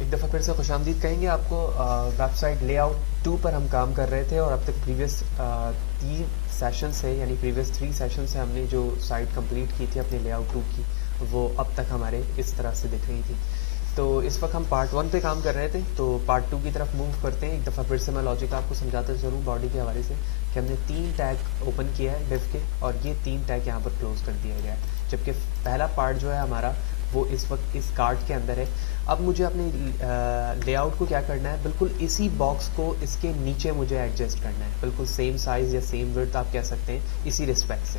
एक दफ़ा फिर से खुशामदीद कहेंगे आपको। वेबसाइट लेआउट 2 पर हम काम कर रहे थे और अब तक प्रीवियस 3 सेशन से यानी प्रीवियस 3 सेशन से हमने जो साइट कंप्लीट की थी अपने लेआउट 2 की, वो अब तक हमारे इस तरह से दिख रही थी। तो इस वक्त हम पार्ट 1 पे काम कर रहे थे, तो पार्ट 2 की तरफ मूव करते हैं। एक दफ़ा फिर से मैं लॉजिक आपको समझाता चलूँ बॉडी के हवाले से कि हमने 3 टैग ओपन किया है डिव के और ये 3 टैग यहाँ पर क्लोज कर दिया गया है, जबकि पहला पार्ट जो है हमारा वो इस वक्त इस कार्ड के अंदर है। अब मुझे अपने लेआउट को क्या करना है, बिल्कुल इसी बॉक्स को इसके नीचे मुझे एडजस्ट करना है, बिल्कुल सेम साइज़ या सेम विड्थ आप कह सकते हैं इसी रिस्पेक्ट से।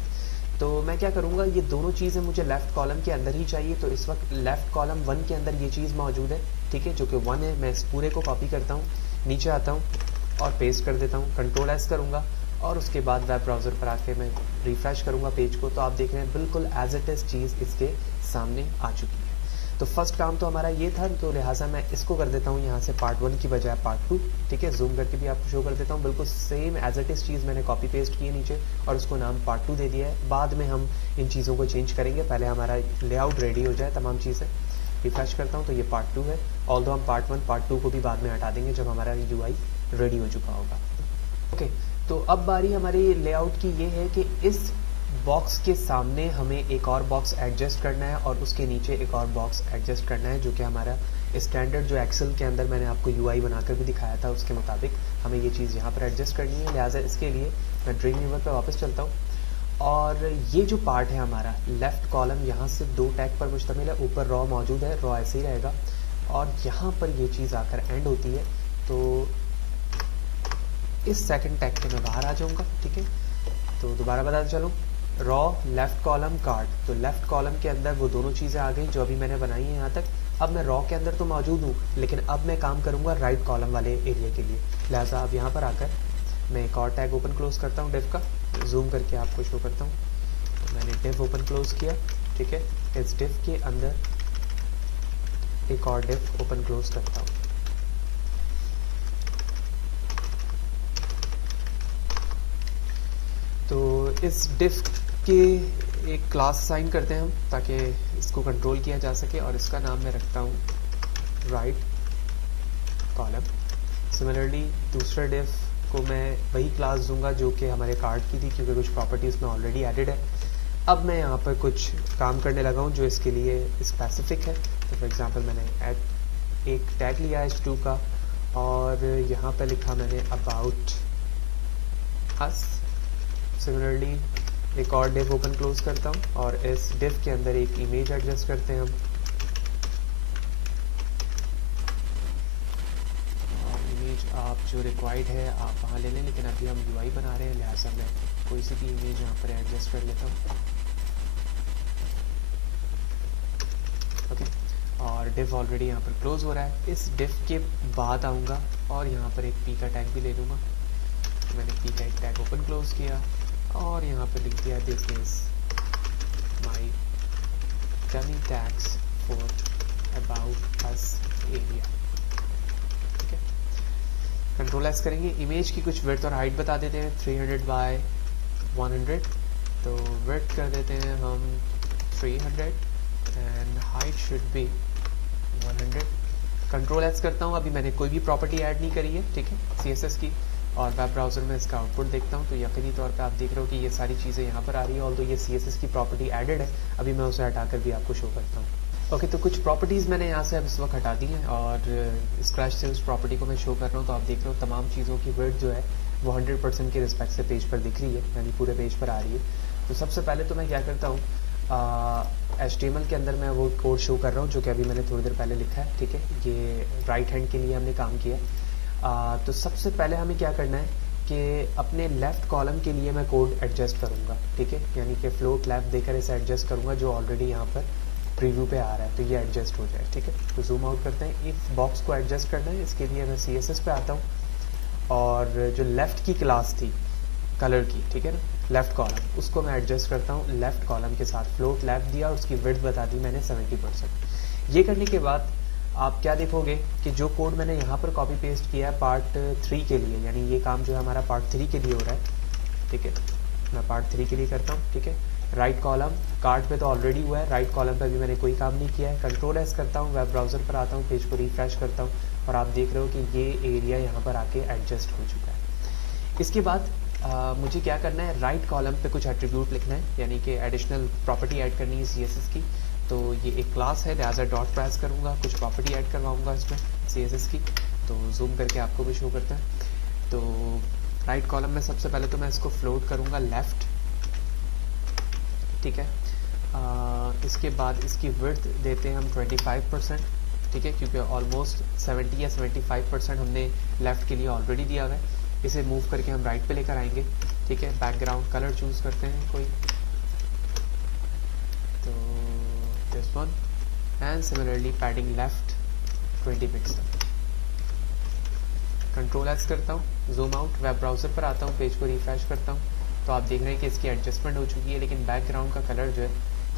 तो मैं क्या करूँगा, ये दोनों चीज़ें मुझे लेफ़्ट कॉलम के अंदर ही चाहिए, तो इस वक्त लेफ़्ट कॉलम 1 के अंदर ये चीज़ मौजूद है, ठीक है, जो कि 1 है। मैं इस पूरे को कॉपी करता हूँ, नीचे आता हूँ और पेस्ट कर देता हूँ, कंट्रोल एस करूँगा और उसके बाद वेब ब्राउज़र पर आके मैं रिफ़्रेश करूँगा पेज को, तो आप देख रहे हैं बिल्कुल एज इट इज़ चीज़ इसके सामने आ चुकी है। तो फर्स्ट काम तो हमारा ये था, तो लिहाजा मैं इसको कर देता हूँ यहाँ से पार्ट 1 की बजाय पार्ट 2, ठीक है। जूम करके भी आपको शो कर देता हूँ, बिल्कुल सेम एज इट इज़ चीज़ मैंने कॉपी पेस्ट की है नीचे और उसको नाम पार्ट 2 दे दिया है। बाद में हम इन चीज़ों को चेंज करेंगे, पहले हमारा लेआउट रेडी हो जाए तमाम चीज़ें। रिफ्रेश करता हूँ तो ये पार्ट 2 है, ऑल्दो हम पार्ट 1 पार्ट 2 को भी बाद में हटा देंगे जब हमारा UI रेडी हो चुका होगा। ओके, तो अब बारी हमारी लेआउट की ये है कि इस बॉक्स के सामने हमें एक और बॉक्स एडजस्ट करना है और उसके नीचे एक और बॉक्स एडजस्ट करना है, जो कि हमारा स्टैंडर्ड जो एक्सेल के अंदर मैंने आपको UI बनाकर भी दिखाया था उसके मुताबिक हमें ये चीज़ यहाँ पर एडजस्ट करनी है। लिहाजा इसके लिए मैं ड्रीम व्यूवर पर वापस चलता हूँ और ये जो पार्ट है हमारा लेफ़्ट कॉलम, यहाँ से 2 टैग पर मुश्तमिल है, ऊपर रॉ मौजूद है, रॉ ऐसे ही रहेगा और यहाँ पर ये चीज़ आकर एंड होती है। तो इस सेकंड टैग के मैं बाहर आ जाऊँगा, ठीक है। तो दोबारा बताता चलूँ, रॉ लेफ़्ट कॉलम कार्ड, तो लेफ़्ट कॉलम के अंदर वो दोनों चीज़ें आ गई जो अभी मैंने बनाई है यहाँ तक। अब मैं रॉ के अंदर तो मौजूद हूँ, लेकिन अब मैं काम करूँगा राइट कॉलम वाले एरिया के लिए। लिहाजा अब यहाँ पर आकर मैं एक और टैग ओपन क्लोज करता हूँ डिव का, जूम करके आपको शो करता हूँ। तो मैंने डिव ओपन क्लोज किया, ठीक है। इस डिव के अंदर एक और डिव ओपन क्लोज करता हूँ। तो इस डिव के एक क्लास असाइन करते हैं हम ताकि इसको कंट्रोल किया जा सके और इसका नाम मैं रखता हूँ राइट कॉलम। सिमिलरली दूसरे डिव को मैं वही क्लास दूंगा जो कि हमारे कार्ड की थी, क्योंकि कुछ प्रॉपर्टीज़ में ऑलरेडी एडेड है। अब मैं यहाँ पर कुछ काम करने लगा हूँ जो इसके लिए स्पेसिफिक है। तो फॉर एग्जांपल मैंने एक टैग लिया H2 का और यहाँ पर लिखा मैंने अबाउट अस। सिमिलरली एक और डिव ओपन क्लोज करता हूँ और इस डिव के अंदर एक इमेज एडजस्ट करते हैं हम। इमेज आप जो रिक्वायर्ड है आप वहाँ ले लें, लेकिन अभी हम UI बना रहे हैं, लिहाजा मैं कोई सी भी इमेज यहाँ पर एडजस्ट कर लेता हूँ। ओके, और डिव ऑलरेडी यहाँ पर क्लोज हो रहा है। इस डिव के बाद आऊँगा और यहाँ पर एक P का टैग भी ले लूँगा। तो मैंने P का एक टैग ओपन क्लोज किया और यहाँ पे लिख दिया this is my dummy tags for about us area, ठीक है। कंट्रोल एस करेंगे, इमेज की कुछ विड्थ और हाइट बता देते हैं 300 बाय 100, तो विड्थ कर देते हैं हम 300 and height should be 100। Control S करता हूँ, अभी मैंने कोई भी प्रॉपर्टी ऐड नहीं करी है, ठीक है, CSS की, और वेब ब्राउज़र में इसका आउटपुट देखता हूँ तो यकीनी तौर पे आप देख रहे हो कि ये सारी चीज़ें यहाँ पर आ रही है। ऑल्दो ये CSS की प्रॉपर्टी एडेड है, अभी मैं उसे हटाकर भी आपको शो करता हूँ। ओके, तो कुछ प्रॉपर्टीज़ मैंने यहाँ से अब इस वक्त हटा दी हैं और स्क्रैच से उस प्रॉपर्टी को मैं शो कर रहा हूँ। तो आप देख रहे हो तमाम चीज़ों की विड्थ जो है वो 100% के रिस्पेक्ट से पेज पर दिख रही है, यानी पूरे पेज पर आ रही है। तो सबसे पहले तो मैं क्या करता हूँ, HTML के अंदर मैं वो कोड शो कर रहा हूँ जो कि अभी मैंने थोड़ी देर पहले लिखा है, ठीक है। ये राइट हैंड के लिए हमने काम किया। तो सबसे पहले हमें क्या करना है कि अपने लेफ़्ट कॉलम के लिए मैं कोड एडजस्ट करूँगा, ठीक है, यानी कि फ्लोट लेफ्ट देकर इसे एडजस्ट करूँगा जो ऑलरेडी यहाँ पर प्रीव्यू पे आ रहा है, तो ये एडजस्ट हो जाए, ठीक है। तो जूम आउट करते हैं, इस बॉक्स को एडजस्ट करना है, इसके लिए मैं CSS पे आता हूँ और जो लेफ़्ट की क्लास थी कलर की, ठीक है ना, लेफ़्ट कॉलम, उसको मैं एडजस्ट करता हूँ लेफ़्ट कॉलम के साथ। फ्लोट लेफ्ट दिया और उसकी विड्थ बता दी मैंने 70%। ये करने के बाद आप क्या देखोगे कि जो कोड मैंने यहाँ पर कॉपी पेस्ट किया है पार्ट 3 के लिए, यानी ये काम जो है हमारा पार्ट 3 के लिए हो रहा है, ठीक है। मैं पार्ट 3 के लिए करता हूँ, ठीक है। राइट कॉलम कार्ड पे तो ऑलरेडी हुआ है, राइट कॉलम पे भी मैंने कोई काम नहीं किया है। कंट्रोल एस करता हूँ, वेब ब्राउज़र पर आता हूँ, पेज को रिफ्रेश करता हूँ और आप देख रहे हो कि ये एरिया यहाँ पर आके एडजस्ट हो चुका है। इसके बाद मुझे क्या करना है, राइट कॉलम पे कुछ एट्रीब्यूट लिखना है, यानी कि एडिशनल प्रॉपर्टी ऐड करनी है CSS की। तो ये एक क्लास है, लिहाजा डॉट प्रेस करूँगा, कुछ प्रॉपर्टी ऐड करवाऊँगा इसमें CSS की। तो जूम करके आपको भी शो करता है। तो राइट कॉलम में सबसे पहले तो मैं इसको फ्लोट करूँगा लेफ़्ट, ठीक है। इसके बाद इसकी विड्थ देते हैं हम 25%, ठीक है, क्योंकि ऑलमोस्ट 70 या 75% हमने लेफ़्ट के लिए ऑलरेडी दिया हुआ है। इसे मूव करके हम राइट पे लेकर आएंगे, ठीक है। बैकग्राउंड कलर चूज़ करते हैं कोई, तो this one, and similarly padding left 20 pixel. Control S करता हूँ, जूम आउट, वेब ब्राउज़र पर आता हूँ, पेज को रिफ्रेश करता हूँ। तो आप देख रहे हैं कि इसकी एडजस्टमेंट हो चुकी है, लेकिन बैकग्राउंड का कलर जो है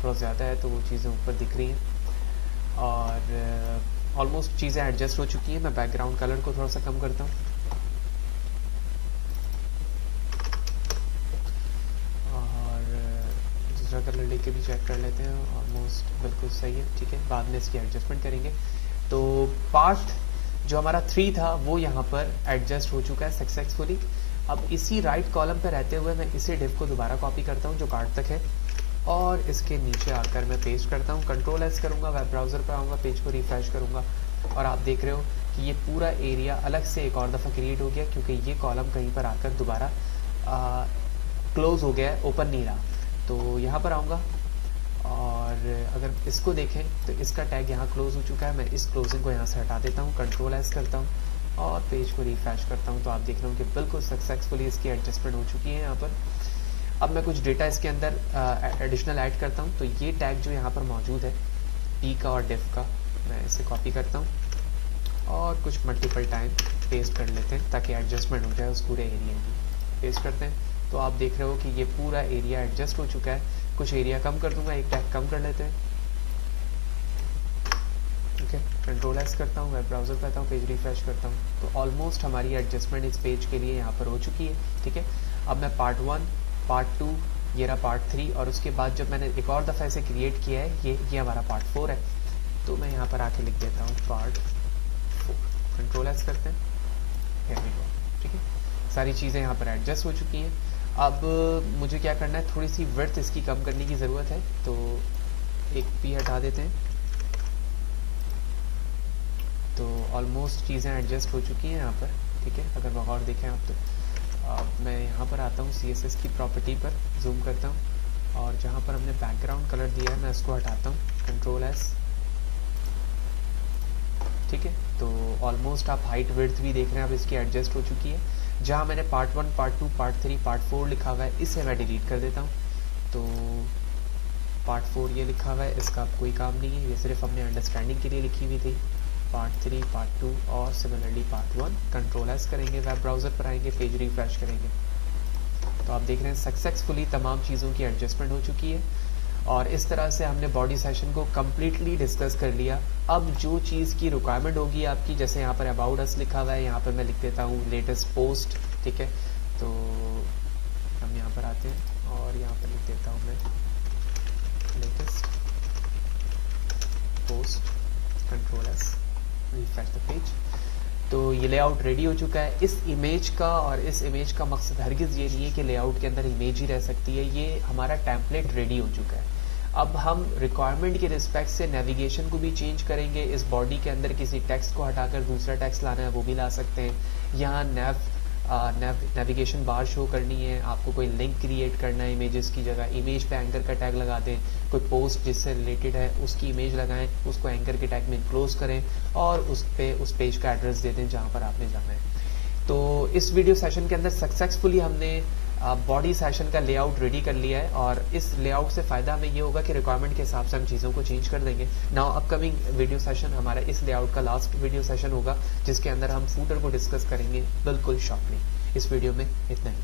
थोड़ा ज़्यादा है, तो वो चीज़ें ऊपर दिख रही हैं और ऑलमोस्ट चीज़ें एडजस्ट हो चुकी हैं। मैं बैकग्राउंड कलर को थोड़ा सा कम करता हूँ और दूसरा कलर लेके भी चेक कर लेते हैं। ऑलमोस्ट बिल्कुल सही है, ठीक है। बाद में इसकी एडजस्टमेंट करेंगे। तो पार्ट जो हमारा 3 था वो यहाँ पर एडजस्ट हो चुका है सक्सेसफुली। अब इसी राइट कॉलम पे रहते हुए मैं इसी डिव को दोबारा कॉपी करता हूँ जो कार्ड तक है और इसके नीचे आकर मैं पेस्ट करता हूँ। कंट्रोल एस करूँगा, वेब ब्राउज़र पर आऊँगा, पेज को रिफ्रेश करूँगा और आप देख रहे हो कि ये पूरा एरिया अलग से एक और दफ़ा क्रिएट हो गया, क्योंकि ये कॉलम कहीं पर आकर दोबारा क्लोज़ हो गया है, ओपन नहीं रहा। तो यहाँ पर आऊँगा और अगर इसको देखें तो इसका टैग यहाँ क्लोज़ हो चुका है। मैं इस क्लोजिंग को यहाँ से हटा देता हूँ, कंट्रोल एस करता हूँ और पेज को रिफ्रेश करता हूँ। तो आप देख रहे हो कि बिल्कुल सक्सेसफुली इसकी एडजस्टमेंट हो चुकी है यहाँ पर। अब मैं कुछ डेटा इसके अंदर एडिशनल ऐड करता हूँ। तो ये टैग जो यहाँ पर मौजूद है पी का और डिफ का, मैं इसे कॉपी करता हूँ और कुछ मल्टीपल टाइम पेस्ट कर लेते हैं ताकि एडजस्टमेंट हो जाए उस पूरे एरिया की। पेस्ट करते हैं तो आप देख रहे हो कि ये पूरा एरिया एडजस्ट हो चुका है। कुछ एरिया कम कर दूंगा, एक टैग कम कर लेते हैं, ओके। कंट्रोल एस करता हूँ, वेब ब्राउज़र करता हूँ, पेज रिफ्रेश करता हूँ। तो ऑलमोस्ट हमारी एडजस्टमेंट इस पेज के लिए यहाँ पर हो चुकी है, ठीक है। अब मैं पार्ट 1, पार्ट 2, ये रहा पार्ट 3 और उसके बाद जब मैंने एक और दफ़ा इसे क्रिएट किया है, ये हमारा पार्ट 4 है। तो मैं यहाँ पर आके लिख देता हूँ पार्ट 4। कंट्रोल एस करते हैं, here we go, ठीक है। सारी चीज़ें यहाँ पर एडजस्ट हो चुकी हैं। अब मुझे क्या करना है, थोड़ी सी विड्थ इसकी कम करने की ज़रूरत है। तो एक पी हटा देते हैं। तो ऑलमोस्ट चीज़ें एडजस्ट हो चुकी हैं यहाँ पर, ठीक है। अगर गौर देखें आप तो मैं यहाँ पर आता हूँ CSS की प्रॉपर्टी पर, जूम करता हूँ और जहाँ पर हमने बैकग्राउंड कलर दिया है मैं इसको हटाता हूँ, कंट्रोल एस, ठीक है। तो ऑलमोस्ट आप हाइट विड्थ भी देख रहे हैं, अब इसकी एडजस्ट हो चुकी है। जहाँ मैंने पार्ट 1, पार्ट 2, पार्ट 3, पार्ट 4 लिखा हुआ है, इसे मैं डिलीट कर देता हूँ। तो पार्ट 4 ये लिखा हुआ है, इसका अब कोई काम नहीं है, ये सिर्फ हमने अंडरस्टैंडिंग के लिए लिखी हुई थी। पार्ट 3, पार्ट 2 और सिमिलरली पार्ट 1। कंट्रोल एस करेंगे, वेब ब्राउज़र पर आएंगे, पेज रिफ्रेश करेंगे। तो आप देख रहे हैं सक्सेसफुली तमाम चीज़ों की एडजस्टमेंट हो चुकी है और इस तरह से हमने बॉडी सेशन को कम्प्लीटली डिस्कस कर लिया। अब जो चीज़ की रिक्वायरमेंट होगी आपकी, जैसे यहाँ पर अबाउट अस लिखा हुआ है, यहाँ पर मैं लिख देता हूँ लेटेस्ट पोस्ट, ठीक है। तो हम यहाँ पर आते हैं और यहाँ पर लिख देता हूँ मैं latest post, control S, refresh the page. तो ये लेआउट रेडी हो चुका है। इस इमेज का और इस इमेज का मकसद हरगिज़ ये नहीं है कि लेआउट के अंदर इमेज ही रह सकती है, ये हमारा टेम्पलेट रेडी हो चुका है। अब हम रिक्वायरमेंट के रिस्पेक्ट से नेविगेशन को भी चेंज करेंगे। इस बॉडी के अंदर किसी टेक्स्ट को हटाकर दूसरा टेक्स्ट लाना है वो भी ला सकते हैं। यहाँ नेविगेशन बार शो करनी है, आपको कोई लिंक क्रिएट करना है इमेजेस की जगह, इमेज पे एंकर का टैग लगा दें। कोई पोस्ट जिससे रिलेटेड है उसकी इमेज लगाएं, उसको एंकर के टैग में इनक्लोज करें और उस पेज का एड्रेस दे दें जहाँ पर आपने जाना है। तो इस वीडियो सेशन के अंदर सक्सेसफुली हमने बॉडी सेशन का लेआउट रेडी कर लिया है और इस लेआउट से फ़ायदा हमें ये होगा कि रिक्वायरमेंट के हिसाब से हम चीज़ों को चेंज कर देंगे। नाउ अपकमिंग वीडियो सेशन हमारा इस लेआउट का लास्ट वीडियो सेशन होगा जिसके अंदर हम फूटर को डिस्कस करेंगे बिल्कुल शॉर्टली। इस वीडियो में इतना ही।